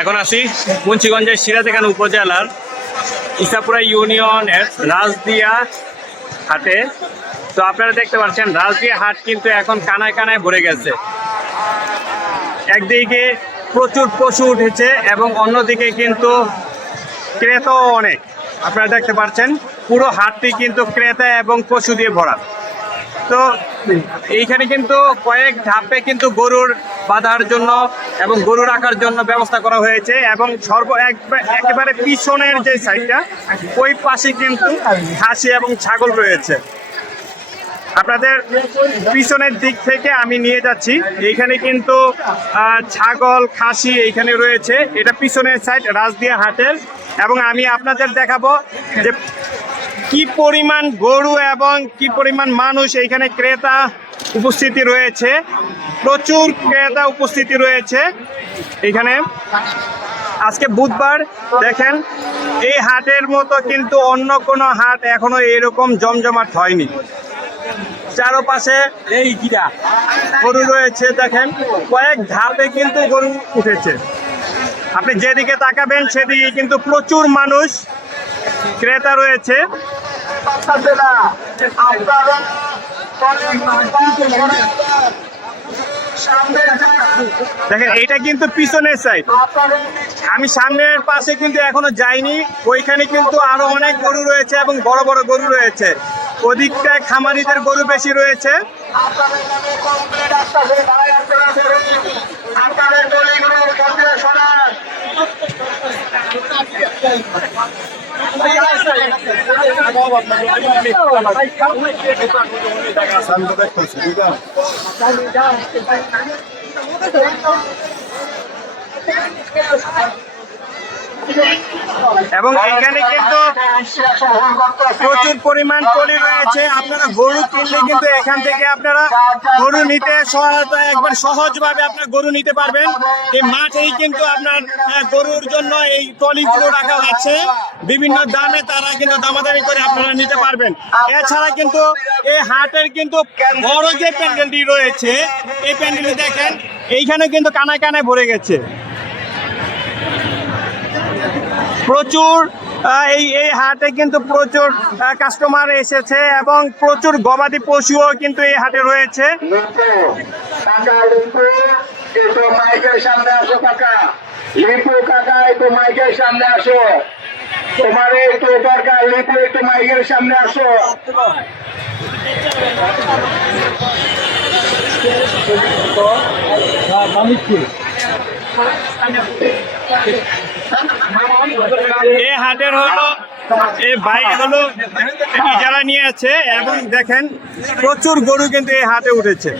এখন আসি মুন্সিগঞ্জের সিরাজেখান উপজেলার ইসাপুরা ইউনিয়নের রাজদিয়া হাটে। তো আপনারা দেখতে পাচ্ছেন, রাজদিয়া হাট কিন্তু এখন কানায় কানায় ভরে গেছে। একদিকে প্রচুর পশু উঠেছে এবং অন্যদিকে কিন্তু ক্রেতাও অনেক। আপনারা দেখতে পাচ্ছেন, পুরো হাটটি কিন্তু ক্রেতা এবং পশু দিয়ে ভরা। তো এইখানে কিন্তু কয়েক ধাপে কিন্তু গরুর বাঁধার জন্য এবং গরু রাখার জন্য ব্যবস্থা করা হয়েছে এবং সর্ব এক- একেবারে পিছনের যে সাইডটা, ওই পাশে কিন্তু খাসি এবং ছাগল রয়েছে। আপনাদের পিছনের দিক থেকে আমি নিয়ে যাচ্ছি। এইখানে কিন্তু ছাগল, খাসি এইখানে রয়েছে। এটা পিছনের সাইড, রাজদিয়া হাটের। এবং আমি আপনাদের দেখাবো যে কি পরিমাণ গরু এবং কি পরিমাণ মানুষ এইখানে ক্রেতা উপস্থিতি রয়েছে? প্রচুর ক্রেতা উপস্থিতি রয়েছে এখানে আজকে বুধবার, দেখেন, এই হাটের মতো কিন্তু অন্য কোনো হাট এখনও এরকম জমজমাট হয়নি। চারপাশে এই গিরা গরু রয়েছে, দেখেন, কয়েক ধাপে কিন্তু গরু উঠেছে। আপনি যেদিকে তাকাবেন, সেদিকে কিন্তু প্রচুর মানুষ ক্রেতা রয়েছে। দেখেন, এটা কিন্তু পিছনের সাইড আমি সামনের পাশে কিন্তু এখনও যাইনি। ওইখানে কিন্তু আরও অনেক গরু রয়েছে এবং বড় বড় গরু রয়েছে। ওদিকটায় খামারিদের গরু বেশি রয়েছে। দলিগুলো এবং এখানে কিন্তু প্রচুর পরিমাণ পলি রয়েছে। আপনারা গরু কিনলে কিন্তু এখান থেকে আপনারা গরু নিতে সহায়তা, একবার সহজভাবে আপনারা গরু নিতে পারবেন। এই মাঠেই কিন্তু আপনার গরুর জন্য এই টলিগুলো রাখা হচ্ছে বিভিন্ন দামে তারা কিন্তু দামাদামি করে আপনারা নিতে পারবেন। এছাড়া কিন্তু এই হাটের কিন্তু বড় যে প্যান্ডেলটি রয়েছে, এই প্যান্ডেলটি দেখেন, এইখানে কিন্তু কানায় কানায় ভরে গেছে। প্রচুর আহ, এই এই হাটে কিন্তু প্রচুর কাস্টমার এসেছে এবং প্রচুর গবাদি পশুও কিন্তু এই হাটে রয়েছে। কাকা লিপু একটু মাইকের সামনে আসো কাকা। লিপু কাকা একটু মাইকের সামনে আসো। তোমার একটু দরকার লিপু একটু মাইকের সামনে আসো। এই হাটের হলো এই বাইক হলো যারা নিয়ে আছে, এবং দেখেন, প্রচুর গরু কিন্তু এই হাটে উঠেছে।